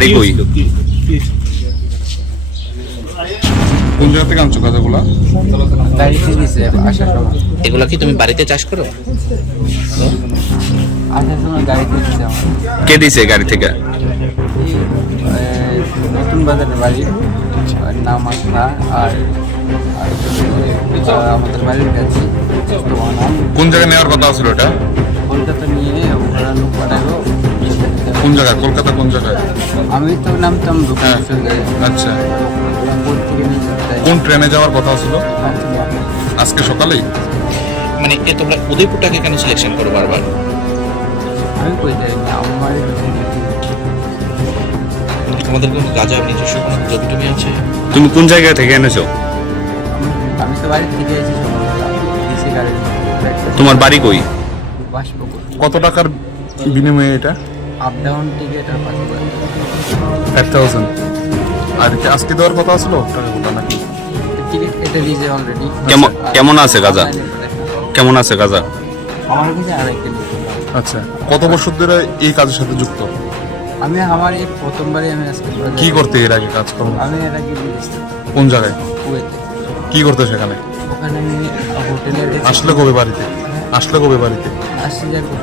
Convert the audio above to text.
বাড়ি কই? কোন জায়গা থেকে আনছো গাঁজাগুলা? গাড়িতে দিছে আসার সময়। এগুলা কি তুমি বাড়িতে চাষ করো? আসার সময় গাড়িতে দিছে আমার। কে দিছে গাড়ি থেকে? এই, নতুন বাজারের বাড়ি, আর নাম আসনা। আর আমাদের বাড়ির কাছে কোন জায়গায় নেওয়ার কথা ছিল এটা? কলকাতা নিয়ে ওরা লোক পাঠালো। কোন জায়গায়? কলকাতা কোন জায়গায়? আমি তো নামতাম দোকান আচ্ছা, থেকে নিয়ে যেতে কোন ট্রেনে যাওয়ার কথা ছিল আজকে সকালেই? মানে তোমরা উদয়পুরটাকে কেন সিলেকশন করো বারবার? আমি কই যাই না, আমার তোমাদের কোনো গাঁজা নিজস্ব কোনো জমি টমি আছে? তুমি কোন জায়গা থেকে এনেছো? আমি তো বাড়ি থেকে এসেছি সকালবেলা, দিছে গাড়ি। তোমার বাড়ি কই? বাসপুকুর। কত টাকার বিনিময়ে এটা? আপ ডাউন টিকিট আর 5,000। আর কি আজকে দেওয়ার কথা ছিল টাকাগুলো নাকি? টিকিট কেটে দিয়েছে অলরেডি। কেমন আছে গাঁজা? কেমন আছে গাঁজা? আমার কাছে আরেকটা নতুন। আচ্ছা, কত বছর ধরে এই কাজের সাথে যুক্ত? আমি আমার এই প্রথমবারই আমি আজকে কি করতে এর আগে কাজ করো? আমি এর আগে বিদেশ কোন জায়গায়? কুয়েতে। কি করতে সেখানে? ওখানে আমি হোটেলে আসলে কবে বাড়িতে? আসলে কবে বাড়িতে? আসছি